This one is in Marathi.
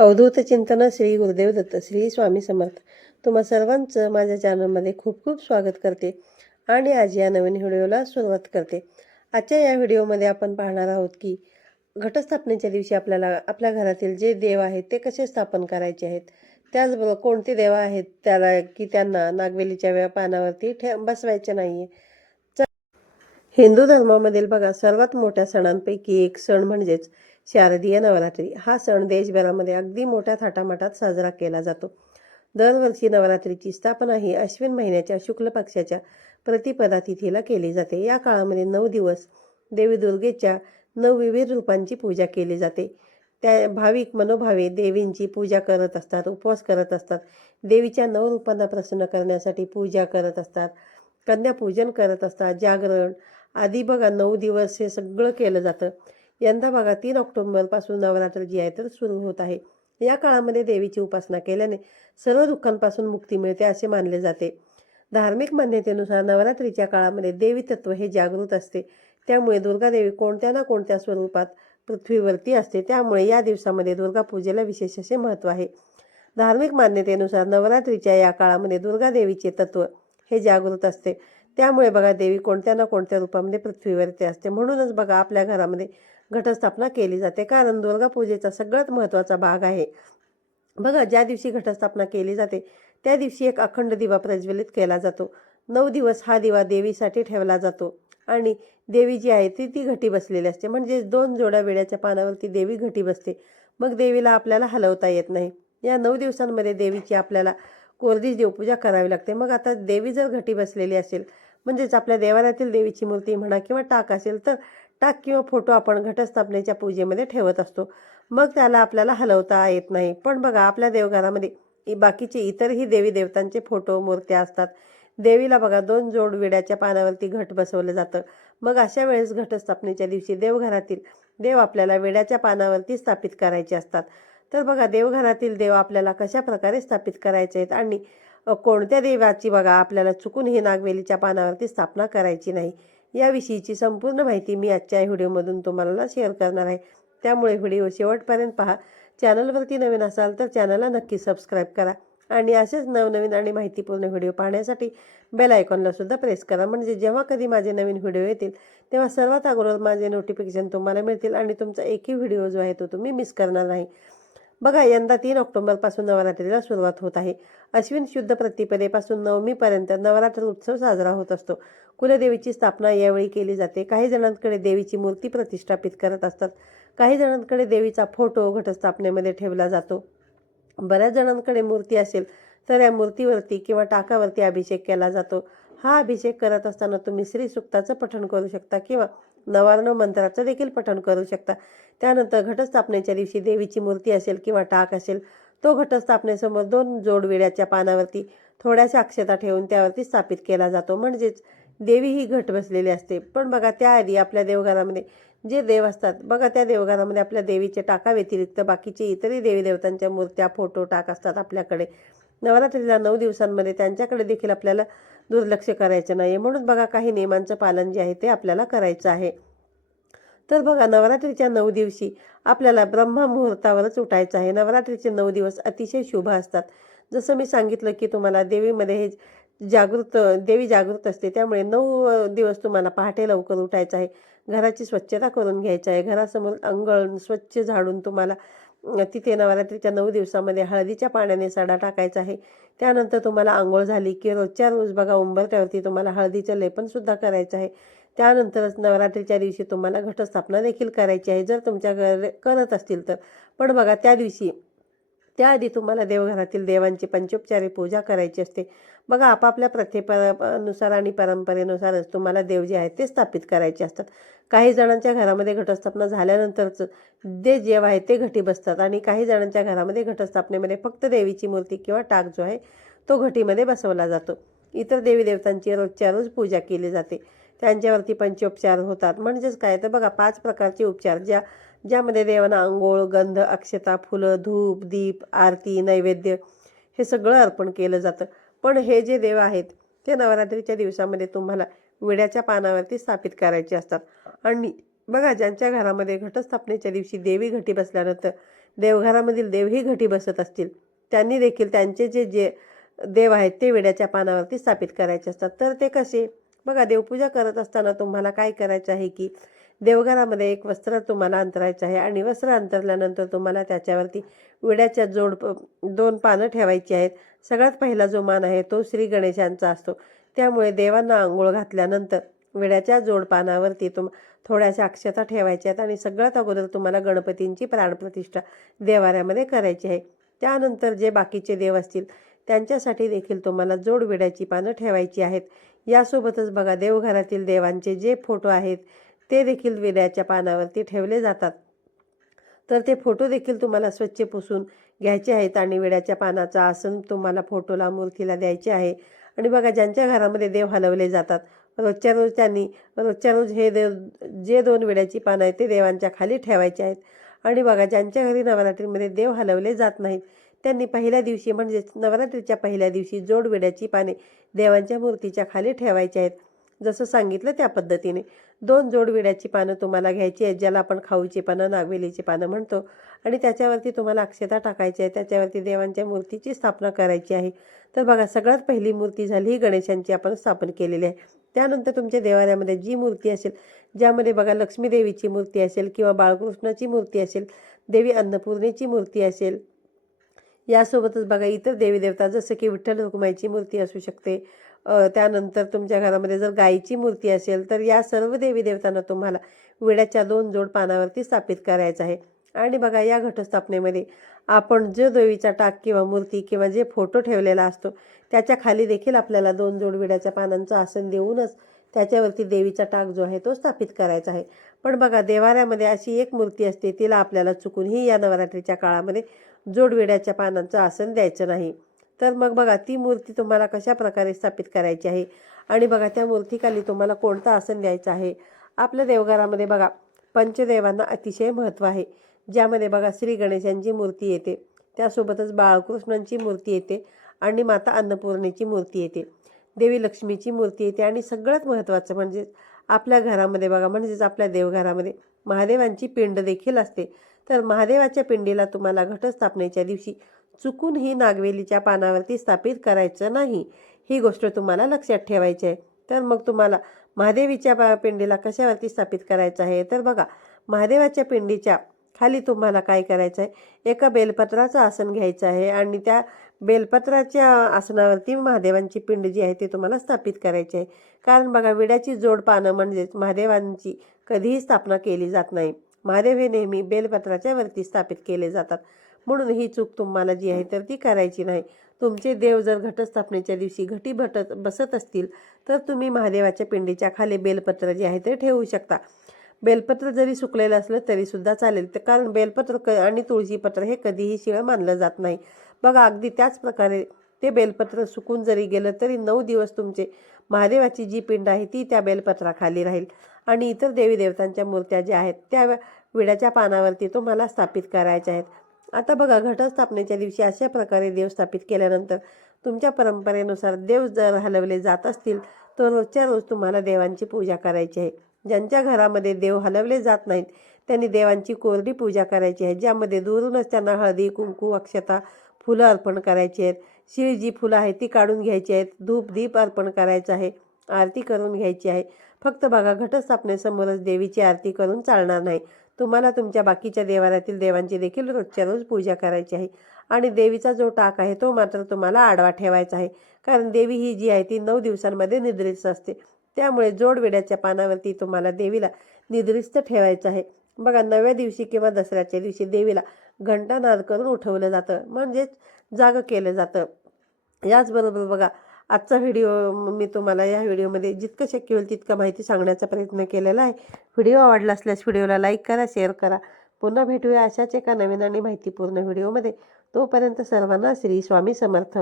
अवधूत चिंतन श्री गुरुदेव दत्त श्री स्वामी समर्थ. तुम्हा सर्वांचं माझ्या चॅनलमध्ये खूप खूप स्वागत करते आणि आज या नवीन व्हिडिओला सुरुवात करते. आजच्या या व्हिडिओमध्ये आपण पाहणार आहोत की घटस्थापनेच्या दिवशी आपल्याला आपल्या घरातील जे देव आहेत ते कसे स्थापन करायचे आहेत, त्याचबरोबर कोणते देव आहेत त्यांना नागवेलीच्या पानावरती बसवायचे नाही आहे. हिंदू धर्मामधील बघा सर्वात मोठ्या सणांपैकी एक सण म्हणजेच शारदीय नवरात्री. हा सण देशभरामध्ये अगदी मोठ्या थाटामाटात साजरा केला जातो. दरवर्षी नवरात्रीची स्थापना ही अश्विन महिन्याच्या शुक्ल पक्षाच्या प्रतिपदा तिथीला केली जाते. या काळामध्ये 9 दिवस देवी दुर्गेच्या 9 विविध रूपांची पूजा केली जाते. त्या भाविक मनोभावे देवींची पूजा करत असतात, उपवास करत असतात, देवीच्या 9 रूपांना प्रसन्न करण्यासाठी पूजा करत असतात, कन्यापूजन करत असतात, जागरण आधी बघा 9 दिवस हे सगळं केलं जातं. यंदा बघा 3 ऑक्टोबरपासून नवरात्र जी आहे तर सुरू होत आहे. या काळामध्ये देवीची उपासना केल्याने सर्व दुःखांपासून मुक्ती मिळते असे मानले जाते. धार्मिक मान्यतेनुसार नवरात्रीच्या काळामध्ये देवी तत्व हे जागृत असते. त्यामुळे दुर्गादेवी कोणत्या ना कोणत्या स्वरूपात पृथ्वीवरती असते. त्यामुळे या दिवसामध्ये दुर्गा पूजेला विशेष असे महत्त्व आहे. धार्मिक मान्यतेनुसार नवरात्रीच्या या काळामध्ये दुर्गादेवीचे तत्व हे जागृत असते. त्यामुळे बघा देवी कोणत्या ना कोणत्या रूपामध्ये पृथ्वीवरती असते. म्हणूनच बघा आपल्या घरामध्ये घटस्थापना केली जाते, कारण दुर्गा पूजेचा सगळ्यात महत्त्वाचा भाग आहे. बघा ज्या दिवशी घटस्थापना केली जाते त्या दिवशी एक अखंड दिवा प्रज्वलित केला जातो. 9 दिवस हा दिवा देवीसाठी ठेवला जातो आणि देवी जी आहे ती घटी बसलेली असते. म्हणजे 2 जोड्या विड्याच्या पानावरती देवी घटी बसते. मग देवीला आपल्याला हलवता येत नाही. या 9 दिवसांमध्ये देवीची आपल्याला कोरडी देवपूजा करावी लागते. मग आता देवी जर घटी बसलेली असेल, म्हणजेच आपल्या देवालयातील देवीची मूर्ती म्हणा किंवा टाक असेल तर टाक किंवा फोटो आपण घटस्थापनेच्या पूजेमध्ये ठेवत असतो. मग त्याला आपल्याला हलवता येत नाही. पण बघा आपल्या देवघरामध्ये बाकीचे इतरही देवी देवतांचे फोटो मूर्त्या असतात. देवीला बघा 2 जोड विड्याच्या पानावरती घट बसवलं जातं. मग अशा वेळेस घटस्थापनेच्या दिवशी देवघरातील देव आपल्याला विड्याच्या पानावरती स्थापित करायचे असतात. तर बघा देवघरातील देव आपल्याला कशा प्रकारे स्थापित करायचे आहेत आणि कोणत्या देवाची बघा आपल्याला चुकून ही नागवेलीच्या पानावरती स्थापना करायची नाही, याविषयीची संपूर्ण माहिती मी आजच्या व्हिडिओमधून तुम्हाला शेअर करणार आहे. त्यामुळे व्हिडिओ शेवटपर्यंत पहा. चॅनलवरती नवीन असाल तर चॅनलला नक्की सबस्क्राईब करा आणि असेच नवनवीन आणि माहितीपूर्ण व्हिडिओ पाहण्यासाठी बेल आयकॉनला सुद्धा प्रेस करा. म्हणजे जेव्हा कधी माझे नवीन व्हिडिओ येतील तेव्हा सर्वात अगोदर माझे नोटिफिकेशन तुम्हाला मिळतील आणि तुमचा एकही व्हिडिओ जो आहे तो तुम्ही मिस करणार नाही. बघा यंदा 3 ऑक्टोबरपासून नवरात्रीला सुरुवात होत आहे. अश्विन शुद्ध प्रतिपदेपासून नवमीपर्यंत नवरात्र उत्सव साजरा होत असतो. कुलदेवीची स्थापना यावेळी केली जाते. काही जणांकडे देवीची मूर्ती प्रतिष्ठापित करत असतात. काही जणांकडे देवीचा फोटो घटस्थापनेमध्ये ठेवला जातो. बऱ्याच जणांकडे मूर्ती असेल तर या मूर्तीवरती किंवा टाकावरती अभिषेक केला जातो. हा अभिषेक करत असताना तुम्ही श्री सुक्ताचं पठण करू शकता किंवा नवार्णव मंत्राचं देखील पठण करू शकता. त्यानंतर घटस्थापनेच्या दिवशी देवीची मूर्ती असेल किंवा टाक असेल तो घटस्थापनेसमोर 2 जोड विड्याच्या पानावरती थोड्याशा अक्षता ठेवून त्यावरती स्थापित केला जातो. म्हणजेच देवी ही घट बसलेली असते. पण बघा त्याआधी आपल्या देवघरामध्ये जे देव असतात बघा त्या देवघरामध्ये आपल्या देवीच्या टाका व्यतिरिक्त बाकीचे इतरही देवी देवतांच्या मूर्त्या फोटो टाक असतात आपल्याकडे. नवरात्रीला 9 दिवसांमध्ये त्यांच्याकडे देखील आपल्याला दुर्लक्ष करायचं नाही. म्हणून बघा काही नियमांचं पालन जे आहे ते आपल्याला करायचं आहे. तर बघा नवरात्रीच्या 9 दिवशी आपल्याला ब्रह्ममुहूर्तावरच उठायचं आहे. नवरात्रीचे 9 दिवस अतिशय शुभ असतात. जसं मी सांगितलं की तुम्हाला देवीमध्ये हे देवी जागृत असते. त्यामुळे 9 दिवस तुम्हाला पहाटे लवकर उठायचं आहे. घराची स्वच्छता करून घ्यायचं आहे. घरासमोर अंगण स्वच्छ झाडून तुम्हाला तिथे नवरात्रीच्या 9 दिवसामध्ये हळदीच्या पाण्याने सडा टाकायचा आहे. त्यानंतर तुम्हाला अंघोळ झाली की रोजच्या रोज बघा उंबरठ्यावरती तुम्हाला हळदीचं लेपनसुद्धा करायचं आहे. त्यानंतरच नवरात्रीच्या दिवशी तुम्हाला घटस्थापना देखील करायची आहे, जर तुमच्या घरी करत असतील तर. पण बघा त्याआधी तुम्हाला देवघरातील देवांची पंचोपचारी पूजा करायची असते. बघा आपापल्या प्रथेनुसार आणि परंपरेनुसारच तुम्हाला देव जे आहेत ते स्थापित करायचे असतात. काही जणांच्या घरामध्ये घटस्थापना झाल्यानंतरच देव आहे ते घटी बसतात आणि काही जणांच्या घरामध्ये घटस्थापनेमध्ये फक्त देवीची मूर्ती किंवा टाक जो आहे तो घटीमध्ये बसवला जातो. इतर देवी देवतांची रोजच्या रोज पूजा केली जाते. त्यांच्यावरती पंचोपचार होतात. म्हणजेच काय तर बघा 5 प्रकारचे उपचार ज्यामध्ये देवांना अंघोळ, गंध, अक्षता, फुलं, धूप, दीप, आरती, नैवेद्य हे सगळं अर्पण केलं जातं. पण हे जे देव आहेत ते नवरात्रीच्या दिवसामध्ये तुम्हाला विड्याच्या पानावरती स्थापित करायचे असतात. आणि बघा ज्यांच्या घरामध्ये घटस्थापनेच्या दिवशी देवी घटी बसल्यानंतर देवघरामधील देवही घटी बसत असतील त्यांनी देखील त्यांचे जे देव आहेत ते विड्याच्या पानावरती स्थापित करायचे असतात. तर ते कसे? बघा, देवपूजा करत असताना तुम्हाला काय करायचं आहे की देवघरामध्ये एक वस्त्र तुम्हाला अंतरायचं आहे आणि वस्त्र अंतरल्यानंतर तुम्हाला त्याच्यावरती विड्याच्या 2 पानं ठेवायची आहेत. सगळ्यात पहिला जो मान आहे तो श्री गणेशांचा असतो. त्यामुळे देवांना आंघोळ घातल्यानंतर विड्याच्या पानावरती थोड्याशा अक्षता ठेवायच्या आहेत आणि सगळ्यात अगोदर तुम्हाला गणपतींची प्राणप्रतिष्ठा देवाऱ्यामध्ये करायची आहे. त्यानंतर जे बाकीचे देव असतील त्यांच्यासाठी देखील तुम्हाला विड्याची पानं ठेवायची आहेत. यासोबतच बघा, देवघरातील देवांचे जे फोटो आहेत ते देखील विड्याच्या पानावरती ठेवले जातात. तर ते फोटो देखील तुम्हाला स्वच्छ पुसून घ्यायचे आहेत आणि विड्याच्या पानाचं आसन तुम्हाला फोटोला, मूर्तीला द्यायचे आहे. आणि बघा, ज्यांच्या घरामध्ये देव हलवले जातात रोजच्या रोज हे देव जे 2 विड्याची पानं आहेत ते देवांच्या खाली ठेवायचे आहेत. आणि बघा, ज्यांच्या घरी नवरात्रीमध्ये देव हलवले जात नाहीत त्यांनी पहिल्या दिवशी म्हणजेच नवरात्रीच्या पहिल्या दिवशी विड्याची पाने देवांच्या मूर्तीच्या खाली ठेवायची आहेत. जसं सांगितलं त्या पद्धतीने 2 विड्याची पानं तुम्हाला घ्यायची आहेत, ज्याला आपण खाऊची पानं, नागवेलीची पानं म्हणतो. आणि त्याच्यावरती तुम्हाला अक्षता टाकायची आहे. त्याच्यावरती देवांच्या मूर्तीची स्थापना करायची आहे. तर बघा, सगळ्यात पहिली मूर्ती झाली ही गणेशांची आपण स्थापन केलेली आहे. त्यानंतर तुमच्या देवाऱ्यामध्ये जी मूर्ती असेल, ज्यामध्ये बघा लक्ष्मी देवीची मूर्ती असेल किंवा बाळकृष्णाची मूर्ती असेल, देवी अन्नपूर्णेची मूर्ती असेल, यासोबतच बघा इतर देवी देवता जसं की विठ्ठल रुक्माईची मूर्ती असू शकते. त्यानंतर तुमच्या घरामध्ये जर गायीची मूर्ती असेल तर या सर्व देवी देवतांना तुम्हाला विड्याच्या 2 पानावरती स्थापित करायचं आहे. आणि बघा, या घटस्थापनेमध्ये आपण जो देवीचा टाक किंवा मूर्ती किंवा जे फोटो ठेवलेला असतो त्याच्या खाली देखील आपल्याला 2 विड्याच्या पानांचं आसन देऊनच त्याच्यावरती देवीचा टाक जो आहे तो स्थापित करायचा आहे. पण बघा, देवाऱ्यामध्ये अशी एक मूर्ती असते, तिला आपल्याला चुकूनही या नवरात्रीच्या काळामध्ये विड्याच्या पानांचं आसन द्यायचं नाही. तर मग बघा, ती मूर्ती तुम्हाला कशा प्रकारे स्थापित करायची आहे आणि बघा त्या मूर्तीखाली तुम्हाला कोणतं आसन द्यायचं आहे. आपल्या देवघरामध्ये बघा पंचदेवांना अतिशय महत्त्व आहे, ज्यामध्ये बघा श्री गणेशांची मूर्ती येते, त्यासोबतच बाळकृष्णांची मूर्ती येते आणि माता अन्नपूर्णेची मूर्ती येते, देवी लक्ष्मीची मूर्ती येते आणि सगळ्यात महत्त्वाचं म्हणजे आपल्या घरामध्ये बघा, म्हणजेच आपल्या देवघरामध्ये महादेवांची पिंड देखील असते. तर महादेवाच्या पिंडीला तुम्हाला घटस्थापनेच्या दिवशी चुकूनही नागवेलीच्या पानावरती स्थापित करायचं नाही. ही गोष्ट तुम्हाला लक्षात ठेवायची आहे. तर मग तुम्हाला महादेवीच्या पिंडीला कशावरती स्थापित करायचं आहे? तर बघा, महादेवाच्या पिंडीच्या खाली तुम्हाला काय करायचं आहे, एका बेलपत्राचं आसन घ्यायचं आहे आणि त्या बेलपत्राच्या आसनावरती महादेवांची पिंड जी आहे ती तुम्हाला स्थापित करायची आहे. कारण बघा, विड्याची पानं म्हणजेच महादेवांची कधीही स्थापना केली जात नाही. महादेव हे नेहमी बेलपत्राच्या वरती स्थापित केले जातात. म्हणून ही चूक तुम्हाला जी आहे तर ती करायची नाही. तुमचे देव जर घटस्थापनेच्या दिवशी घटी बसत असतील तर तुम्ही महादेवाच्या पिंडीच्या खाली बेलपत्र जे आहे ते ठेवू शकता. बेलपत्र जरी सुकलेलं असलं तरीसुद्धा चालेल, तर कारण बेलपत्र आणि तुळशीपत्र हे कधीही शिळं मानलं जात नाही. बघा, अगदी त्याच प्रकारे ते बेलपत्र सुकून जरी गेलं तरी 9 दिवस तुमचे महादेवाची जी पिंड आहे ती त्या बेलपत्राखाली राहील आणि इतर देवी देवतांच्या मूर्त्या ज्या आहेत त्या विड्याच्या पानावरती तुम्हाला स्थापित करायच्या आहेत. आता बघा, घटस्थापनेच्या दिवशी अशा प्रकारे देव स्थापित केल्यानंतर तुमच्या परंपरेनुसार देव जर हलवले जात असतील तर रोजच्या रोज तुम्हाला देवांची पूजा करायची आहे. ज्यांच्या घरामध्ये देव हलवले जात नाहीत त्यांनी देवांची कोरडी पूजा करायची आहे, ज्यामध्ये दुरूनच त्यांना हळदी, कुंकू, अक्षता, फुलं अर्पण करायची आहेत. शिळी जी फुलं आहेत ती काढून घ्यायची आहेत, धूप दीप अर्पण करायचं आहे, आरती करून घ्यायची आहे. फक्त बघा, घटस्थापनेसमोरच देवीची आरती करून चालणार नाही. तुम्हाला तुमच्या बाकीच्या देवाऱ्यातील देवांची देखील रोजच्या रोज पूजा करायची आहे आणि देवीचा जो टाक आहे तो मात्र तुम्हाला आडवा ठेवायचा आहे. कारण देवी ही जी आहे ती 9 दिवसांमध्ये निद्रिस्त असते. त्यामुळे विड्याच्या पानावरती तुम्हाला देवीला निद्रिस्त ठेवायचं आहे. बघा, 9व्या दिवशी किंवा दसऱ्याच्या दिवशी देवीला घंटानाद करून उठवलं जातं, म्हणजेच जागं केलं जातं. याचबरोबर बघा, आजचा व्हिडिओ मी तुम्हाला या व्हिडिओमध्ये जितकं शक्य होईल तितकं माहिती सांगण्याचा प्रयत्न केलेला आहे. व्हिडिओ आवडला असल्यास व्हिडिओला लाईक करा, शेअर करा. पुन्हा भेटूया अशाच एका नवीन आणि माहितीपूर्ण व्हिडिओमध्ये. तोपर्यंत सर्वांना श्री स्वामी समर्थ.